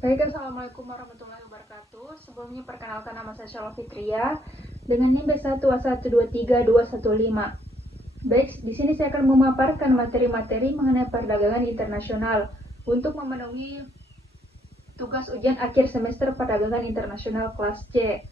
Baik, Assalamualaikum warahmatullahi wabarakatuh. Sebelumnya perkenalkan, nama saya Syarah Fitria dengan NIM B1A1232215. Baik, di sini saya akan memaparkan materi-materi mengenai perdagangan internasional untuk memenuhi tugas ujian akhir semester perdagangan internasional kelas C.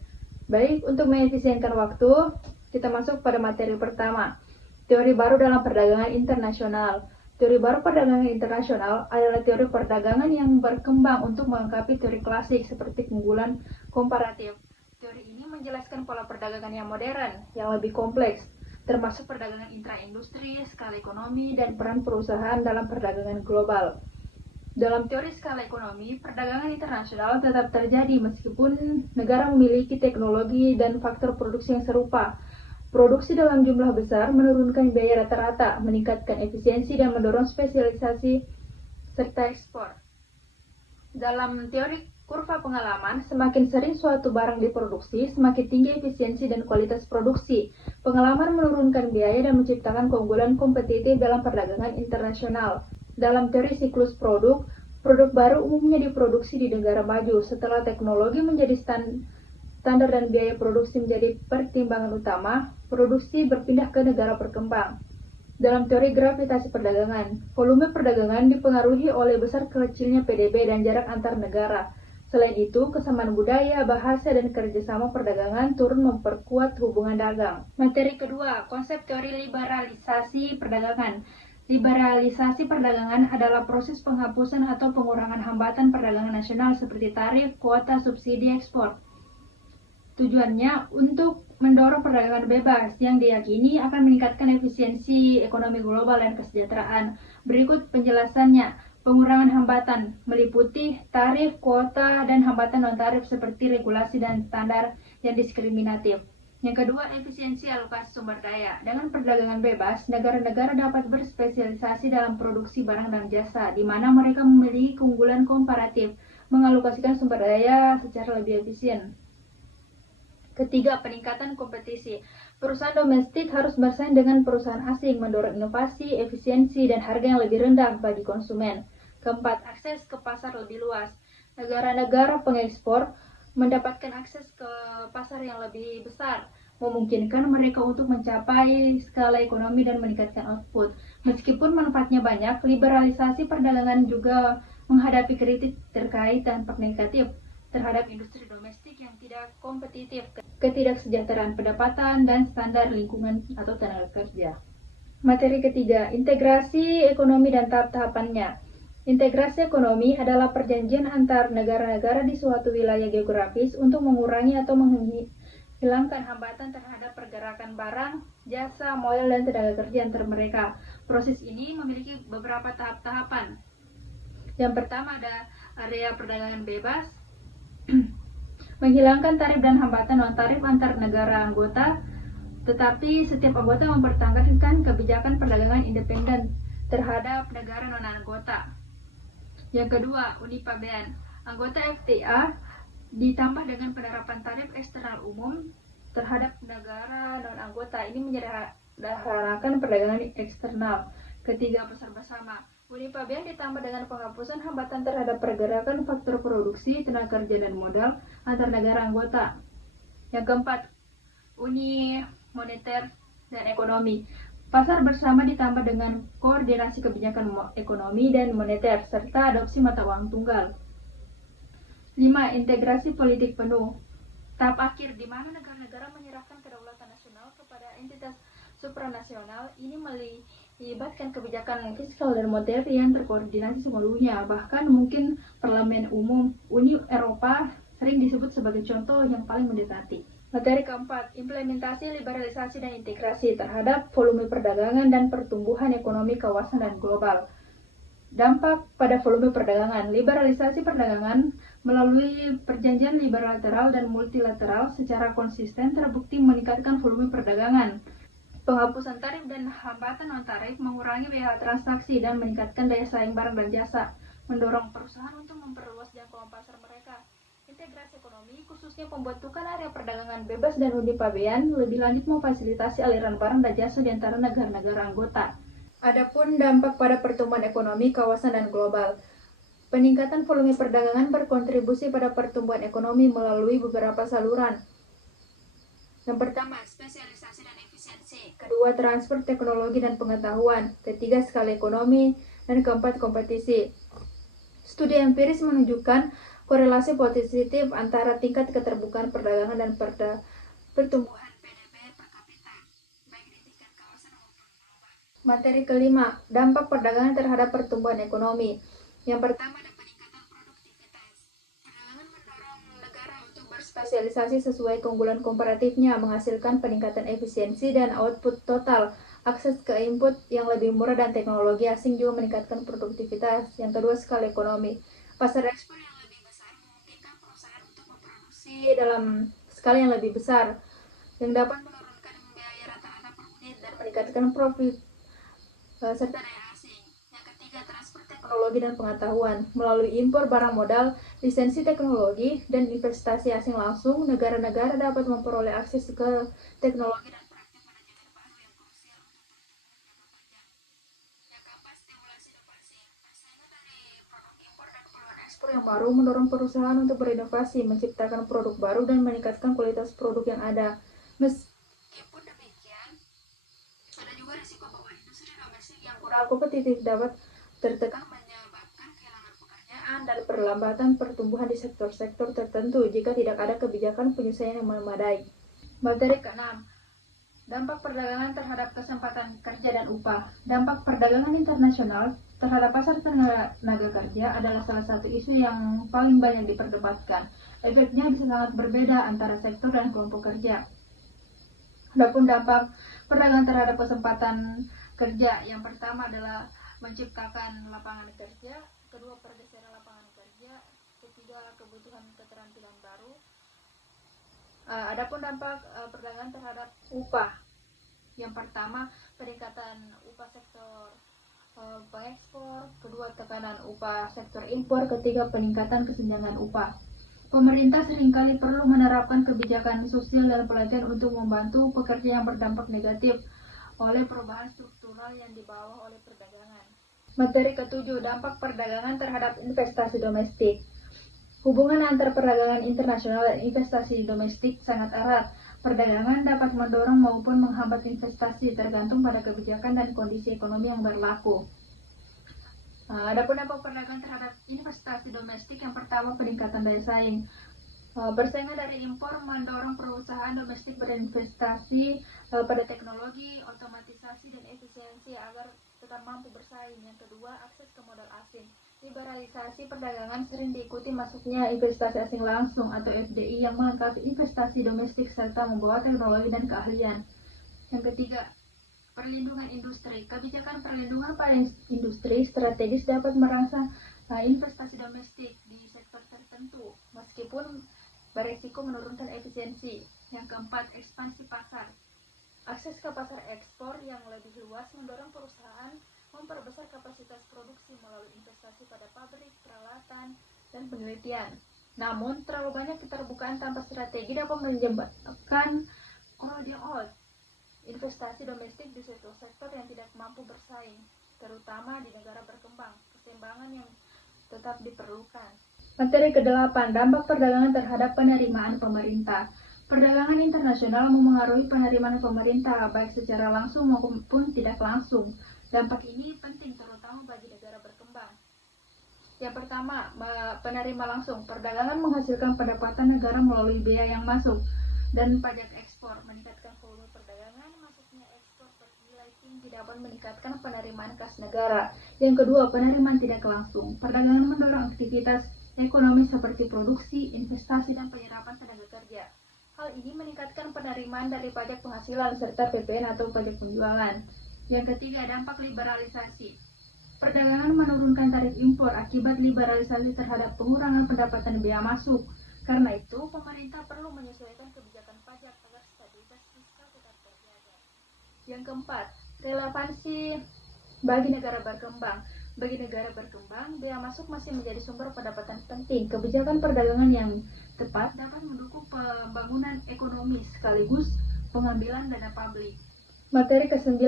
Baik, untuk mengefisienkan waktu, kita masuk pada materi pertama. Teori baru dalam perdagangan internasional. Teori baru perdagangan internasional adalah teori perdagangan yang berkembang untuk melengkapi teori klasik seperti keunggulan komparatif. Teori ini menjelaskan pola perdagangan yang modern, yang lebih kompleks, termasuk perdagangan intraindustri, skala ekonomi, dan peran perusahaan dalam perdagangan global. Dalam teori skala ekonomi, perdagangan internasional tetap terjadi meskipun negara memiliki teknologi dan faktor produksi yang serupa. Produksi dalam jumlah besar menurunkan biaya rata-rata, meningkatkan efisiensi dan mendorong spesialisasi serta ekspor. Dalam teori kurva pengalaman, semakin sering suatu barang diproduksi, semakin tinggi efisiensi dan kualitas produksi. Pengalaman menurunkan biaya dan menciptakan keunggulan kompetitif dalam perdagangan internasional. Dalam teori siklus produk baru umumnya diproduksi di negara maju setelah teknologi menjadi standar dan biaya produksi menjadi pertimbangan utama, produksi berpindah ke negara berkembang. Dalam teori gravitasi perdagangan, volume perdagangan dipengaruhi oleh besar kecilnya PDB dan jarak antar negara. Selain itu, kesamaan budaya, bahasa, dan kerjasama perdagangan turun memperkuat hubungan dagang. Materi kedua, konsep teori liberalisasi perdagangan. Liberalisasi perdagangan adalah proses penghapusan atau pengurangan hambatan perdagangan nasional seperti tarif, kuota, subsidi ekspor. Tujuannya untuk mendorong perdagangan bebas yang diyakini akan meningkatkan efisiensi ekonomi global dan kesejahteraan. Berikut penjelasannya. Pengurangan hambatan meliputi tarif, kuota, dan hambatan non-tarif seperti regulasi dan standar yang diskriminatif. Yang kedua, efisiensi alokasi sumber daya. Dengan perdagangan bebas, negara-negara dapat berspesialisasi dalam produksi barang dan jasa, di mana mereka memiliki keunggulan komparatif, mengalokasikan sumber daya secara lebih efisien. Ketiga, peningkatan kompetisi. Perusahaan domestik harus bersaing dengan perusahaan asing, mendorong inovasi, efisiensi, dan harga yang lebih rendah bagi konsumen. Keempat, akses ke pasar lebih luas. Negara-negara pengekspor mendapatkan akses ke pasar yang lebih besar, memungkinkan mereka untuk mencapai skala ekonomi dan meningkatkan output. Meskipun manfaatnya banyak, liberalisasi perdagangan juga menghadapi kritik terkait dampak negatif terhadap industri domestik yang tidak kompetitif, ketidaksejahteraan pendapatan, dan standar lingkungan atau tenaga kerja. Materi ketiga, integrasi ekonomi dan tahap-tahapannya. Integrasi ekonomi adalah perjanjian antar negara-negara di suatu wilayah geografis untuk mengurangi atau menghilangkan hambatan terhadap pergerakan barang, jasa, modal, dan tenaga kerja antar mereka. Proses ini memiliki beberapa tahap-tahapan. Yang pertama ada area perdagangan bebas, menghilangkan tarif dan hambatan non-tarif antar negara anggota, tetapi setiap anggota mempertahankan kebijakan perdagangan independen terhadap negara non-anggota. Yang kedua, Uni Pabean. Anggota FTA ditambah dengan penerapan tarif eksternal umum terhadap negara non-anggota. Ini menyederhanakan perdagangan eksternal. Ketiga, pasar bersama. Uni Pabean ditambah dengan penghapusan hambatan terhadap pergerakan faktor produksi, tenaga kerja, dan modal antar negara anggota. Yang keempat, Uni Moneter dan Ekonomi. Pasar bersama ditambah dengan koordinasi kebijakan ekonomi dan moneter, serta adopsi mata uang tunggal. 5. Integrasi politik penuh. Tahap akhir, di mana negara-negara menyerahkan kedaulatan nasional kepada entitas supranasional. Ini melibatkan kebijakan fiskal dan moneter yang terkoordinasi seluruhnya. Bahkan mungkin Parlemen Umum Uni Eropa sering disebut sebagai contoh yang paling mendekati. Materi keempat, implementasi liberalisasi dan integrasi terhadap volume perdagangan dan pertumbuhan ekonomi kawasan dan global. Dampak pada volume perdagangan. Liberalisasi perdagangan melalui perjanjian bilateral dan multilateral secara konsisten terbukti meningkatkan volume perdagangan. Penghapusan tarif dan hambatan non-tarif mengurangi biaya transaksi dan meningkatkan daya saing barang dan jasa, mendorong perusahaan untuk memperluas jangkauan pasar mereka. Integrasi ekonomi, khususnya pembentukan area perdagangan bebas dan Uni Pabean, lebih lanjut memfasilitasi aliran barang dan jasa di antara negara-negara anggota. Adapun dampak pada pertumbuhan ekonomi kawasan dan global. Peningkatan volume perdagangan berkontribusi pada pertumbuhan ekonomi melalui beberapa saluran. Yang pertama, spesialisasi dan efisiensi. Kedua, transfer teknologi dan pengetahuan. Ketiga, skala ekonomi. Dan keempat, kompetisi. Studi empiris menunjukkan korelasi positif antara tingkat keterbukaan perdagangan dan pertumbuhan PDB per kapita, baik di tingkat kawasan maupun global. Materi kelima, dampak perdagangan terhadap pertumbuhan ekonomi. Yang pertama, ada peningkatan produktivitas. Perdagangan mendorong negara untuk berspesialisasi sesuai keunggulan komparatifnya, menghasilkan peningkatan efisiensi dan output total. Akses ke input yang lebih murah dan teknologi asing juga meningkatkan produktivitas. Yang kedua, skala ekonomi. Pasar ekspor yang lebih besar memungkinkan perusahaan untuk memproduksi dalam skala yang lebih besar, yang dapat menurunkan biaya rata-rata per unit dan meningkatkan profit serta daya asing. Yang ketiga, transfer teknologi dan pengetahuan. Melalui impor barang modal, lisensi teknologi, dan investasi asing langsung, negara-negara dapat memperoleh akses ke teknologi dan praktik manajemen baru yang krusial untuk pertumbuhan jangka panjang. Yang keempat, stimulasi inovasi. Persaingan dari produk impor dan peluang ekspor yang baru mendorong perusahaan untuk berinovasi, menciptakan produk baru, dan meningkatkan kualitas produk yang ada. Meskipun demikian, ada juga risiko bahwa industri domestik yang kurang kompetitif dapat tertekan, menyebabkan kehilangan pekerjaan dan perlambatan pertumbuhan di sektor-sektor tertentu jika tidak ada kebijakan penyelesaian yang memadai. Materi ke-6, dampak perdagangan terhadap kesempatan kerja dan upah. Dampak perdagangan internasional terhadap pasar tenaga kerja adalah salah satu isu yang paling banyak diperdebatkan. Efeknya bisa sangat berbeda antara sektor dan kelompok kerja. Adapun dampak perdagangan terhadap kesempatan kerja, yang pertama adalah menciptakan lapangan kerja, kedua pergeseran lapangan kerja, ketiga kebutuhan keterampilan baru. Adapun dampak perdagangan terhadap upah, yang pertama peningkatan upah sektor pengekspor, kedua tekanan upah sektor impor, ketiga peningkatan kesenjangan upah. Pemerintah seringkali perlu menerapkan kebijakan sosial dan pelatihan untuk membantu pekerja yang berdampak negatif oleh perubahan struktural yang dibawa oleh perdagangan. Materi ke-7, dampak perdagangan terhadap investasi domestik. Hubungan antar perdagangan internasional dan investasi domestik sangat erat. Perdagangan dapat mendorong maupun menghambat investasi tergantung pada kebijakan dan kondisi ekonomi yang berlaku. Adapun dampak perdagangan terhadap investasi domestik, yang pertama peningkatan daya saing. Persaingan dari impor mendorong perusahaan domestik berinvestasi pada teknologi, otomatisasi, dan efisiensi agar tetap mampu bersaing. Yang kedua, akses ke modal asing. Liberalisasi perdagangan sering diikuti masuknya investasi asing langsung atau FDI yang melengkapi investasi domestik serta membawa teknologi dan keahlian. Yang ketiga, perlindungan industri. Kebijakan perlindungan pada industri strategis dapat merangsang investasi domestik di sektor tertentu, meskipun beresiko menurunkan efisiensi. Yang keempat, ekspansi pasar. Akses ke pasar ekspor yang lebih luas mendorong perusahaan memperbesar kapasitas produksi melalui investasi pada pabrik, peralatan, dan penelitian. Namun, terlalu banyak keterbukaan tanpa strategi dapat menyebabkan crowding out investasi domestik di sektor-sektor yang tidak mampu bersaing, terutama di negara berkembang. Keseimbangan yang tetap diperlukan. Materi ke-8, dampak perdagangan terhadap penerimaan pemerintah. Perdagangan internasional memengaruhi penerimaan pemerintah, baik secara langsung maupun tidak langsung. Dampak ini penting terutama bagi negara berkembang. Yang pertama, penerima langsung. Perdagangan menghasilkan pendapatan negara melalui biaya yang masuk dan pajak ekspor, meningkatkan volume perdagangan. Masuknya ekspor bernilai tinggi dapat meningkatkan penerimaan kas negara. Yang kedua, penerimaan tidak langsung. Perdagangan mendorong aktivitas ekonomi seperti produksi, investasi, dan penyerapan tenaga kerja. Hal ini meningkatkan penerimaan dari pajak penghasilan serta PPN atau pajak penjualan. Yang ketiga, dampak liberalisasi. Perdagangan menurunkan tarif impor akibat liberalisasi terhadap pengurangan pendapatan biaya masuk. Karena itu, pemerintah perlu menyesuaikan kebijakan pajak agar stabilitas fiskal tetap terjaga. Yang keempat, relevansi bagi negara berkembang. Bagi negara berkembang, biaya masuk masih menjadi sumber pendapatan penting. Kebijakan perdagangan yang tepat dapat mendukung pembangunan ekonomi sekaligus pengambilan dana publik. Materi ke-9,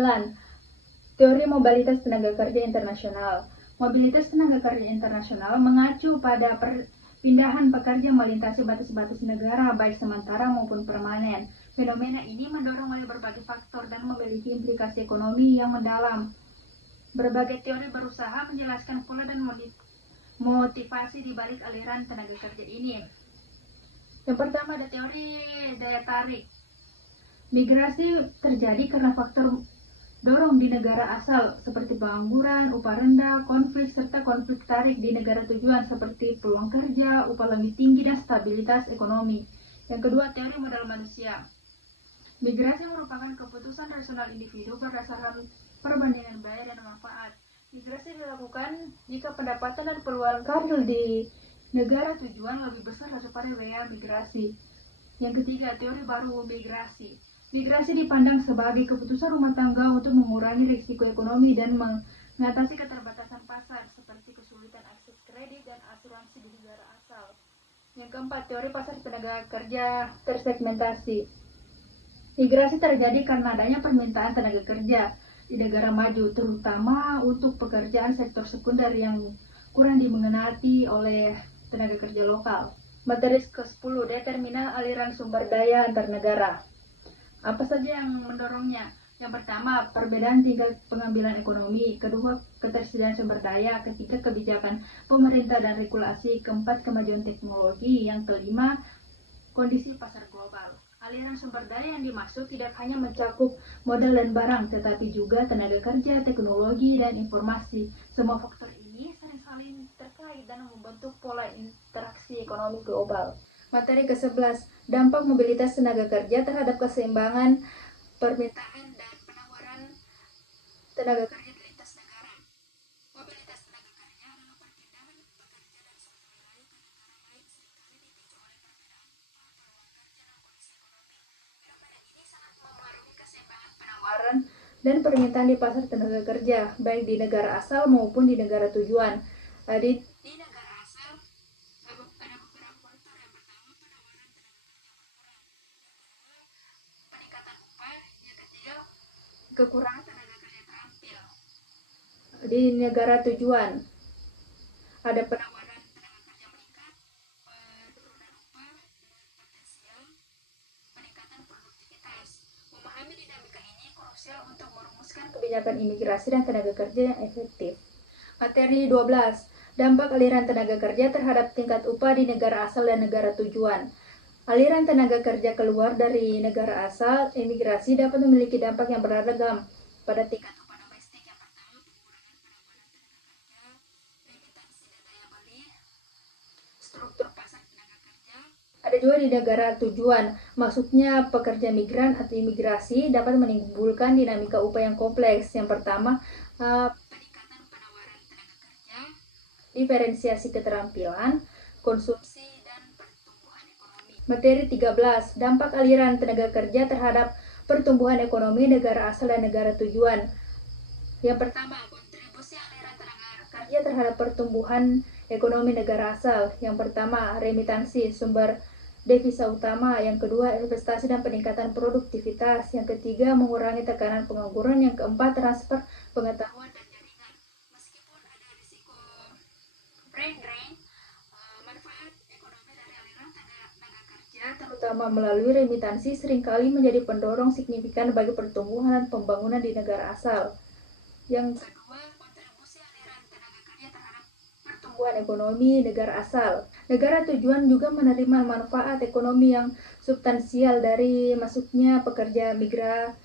teori mobilitas tenaga kerja internasional. Mobilitas tenaga kerja internasional mengacu pada perpindahan pekerja melintasi batas-batas negara, baik sementara maupun permanen. Fenomena ini mendorong oleh berbagai faktor dan memiliki implikasi ekonomi yang mendalam. Berbagai teori berusaha menjelaskan pola dan motivasi di balik aliran tenaga kerja ini. Yang pertama ada teori daya tarik. Migrasi terjadi karena faktor dorong di negara asal seperti pengangguran, upah rendah, konflik, serta konflik tarik di negara tujuan seperti peluang kerja, upah lebih tinggi, dan stabilitas ekonomi. Yang kedua, teori modal manusia. Migrasi merupakan keputusan rasional individu berdasarkan perbandingan biaya dan manfaat. Migrasi dilakukan jika pendapatan dan peluang karir di negara tujuan lebih besar daripada biaya migrasi. Yang ketiga, teori baru migrasi. Migrasi dipandang sebagai keputusan rumah tangga untuk mengurangi risiko ekonomi dan mengatasi keterbatasan pasar seperti kesulitan akses kredit dan asuransi di negara asal. Yang keempat, teori pasar tenaga kerja tersegmentasi. Migrasi terjadi karena adanya permintaan tenaga kerja di negara maju, terutama untuk pekerjaan sektor sekunder yang kurang diminati oleh tenaga kerja lokal. Materi ke-10, determinan aliran sumber daya antar negara. Apa saja yang mendorongnya? Yang pertama, perbedaan tingkat pengambilan ekonomi. Kedua, ketersediaan sumber daya. Ketiga, kebijakan pemerintah dan regulasi. Keempat, kemajuan teknologi. Yang kelima, kondisi pasar global. Aliran sumber daya yang dimaksud tidak hanya mencakup modal dan barang, tetapi juga tenaga kerja, teknologi, dan informasi. Semua faktor ini sering saling terkait dan membentuk pola interaksi ekonomi global. Materi ke-11, dampak mobilitas tenaga kerja terhadap keseimbangan permintaan dan penawaran tenaga kerja di lintas negara. Mobilitas tenaga kerja adalah perpindahan pekerja dari suatu wilayah ke negara lain seringkali dipicu oleh perbedaan peluang kerja dan kondisi ekonomi. Fenomena ini sangat mempengaruhi keseimbangan penawaran dan permintaan di pasar tenaga kerja, baik di negara asal maupun di negara tujuan. Di negara asal ada beberapa faktor. Yang pertama, penawaran tenaga kerja berkurang. Yang kedua, peningkatan upah. Yang ketiga, kekurangan tenaga kerja terampil. Di negara tujuan ada penawaran tenaga kerja meningkat, penurunan upah dengan potensial peningkatan produktivitas. Memahami dinamika ini krusial untuk merumuskan kebijakan imigrasi dan tenaga kerja yang efektif. Materi 12, dampak aliran tenaga kerja terhadap tingkat upah di negara asal dan negara tujuan. Aliran tenaga kerja keluar dari negara asal, imigrasi dapat memiliki dampak yang beragam pada tingkat upah domestik. Yang pertama, pengurangan penawaran tenaga kerja, remitansi dan daya beli, struktur pasar tenaga kerja. Ada juga di negara tujuan, maksudnya pekerja migran atau imigrasi dapat menimbulkan dinamika upah yang kompleks. Yang pertama, peningkatan penawaran tenaga kerja, diferensiasi keterampilan, konsumsi, dan pertumbuhan ekonomi. Materi 13, dampak aliran tenaga kerja terhadap pertumbuhan ekonomi negara asal dan negara tujuan. Yang pertama, kontribusi aliran tenaga kerja terhadap pertumbuhan ekonomi negara asal. Yang pertama, remitansi, sumber devisa utama. Yang kedua, investasi dan peningkatan produktivitas. Yang ketiga, mengurangi tekanan pengangguran. Yang keempat, transfer pengetahuan dan jaringan. Meskipun ada risiko brain drain, manfaat ekonomi dari aliran tenaga kerja, terutama melalui remitansi, seringkali menjadi pendorong signifikan bagi pertumbuhan dan pembangunan di negara asal. Yang kedua, kontribusi aliran tenaga kerja terhadap pertumbuhan ekonomi negara asal. Negara tujuan juga menerima manfaat ekonomi yang substansial dari masuknya pekerja migran.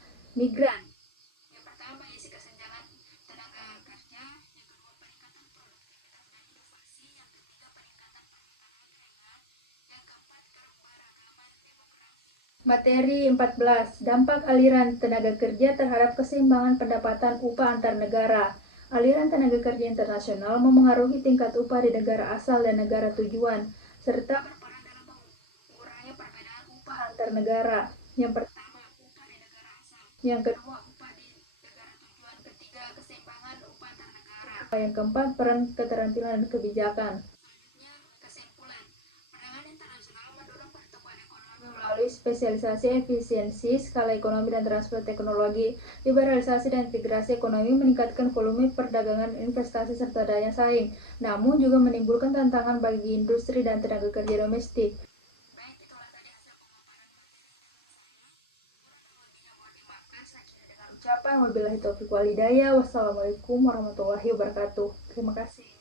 Yang pertama, isi kesenjangan tenaga kerja. Yang kedua, peningkatan produktivitas dan inovasi. Yang ketiga, peningkatan permintaan ringan. Yang keempat, keberagaman demografi. Materi 14, dampak aliran tenaga kerja terhadap keseimbangan pendapatan upah antar negara. Aliran tenaga kerja internasional memengaruhi tingkat upah di negara asal dan negara tujuan, serta berperan dalam mengurangi perbedaan upah antar negara. Yang pertama, upah di negara asal. Yang kedua, upah di negara tujuan. Ketiga, keseimbangan upah antar negara. Yang keempat, peran keterampilan dan kebijakan. Selanjutnya, kesimpulan. Perdagangan internasional mendorong pertumbuhan ekonomi melalui melalui spesialisasi efisiensi, skala ekonomi dan transfer teknologi, liberalisasi dan integrasi ekonomi meningkatkan volume perdagangan, investasi serta daya saing, namun juga menimbulkan tantangan bagi industri dan tenaga kerja domestik. Baik, itulah tadi hasil pemaparan dengan ucapan wabillahi taufiq walhidayah. Wassalamualaikum warahmatullahi wabarakatuh. Terima kasih.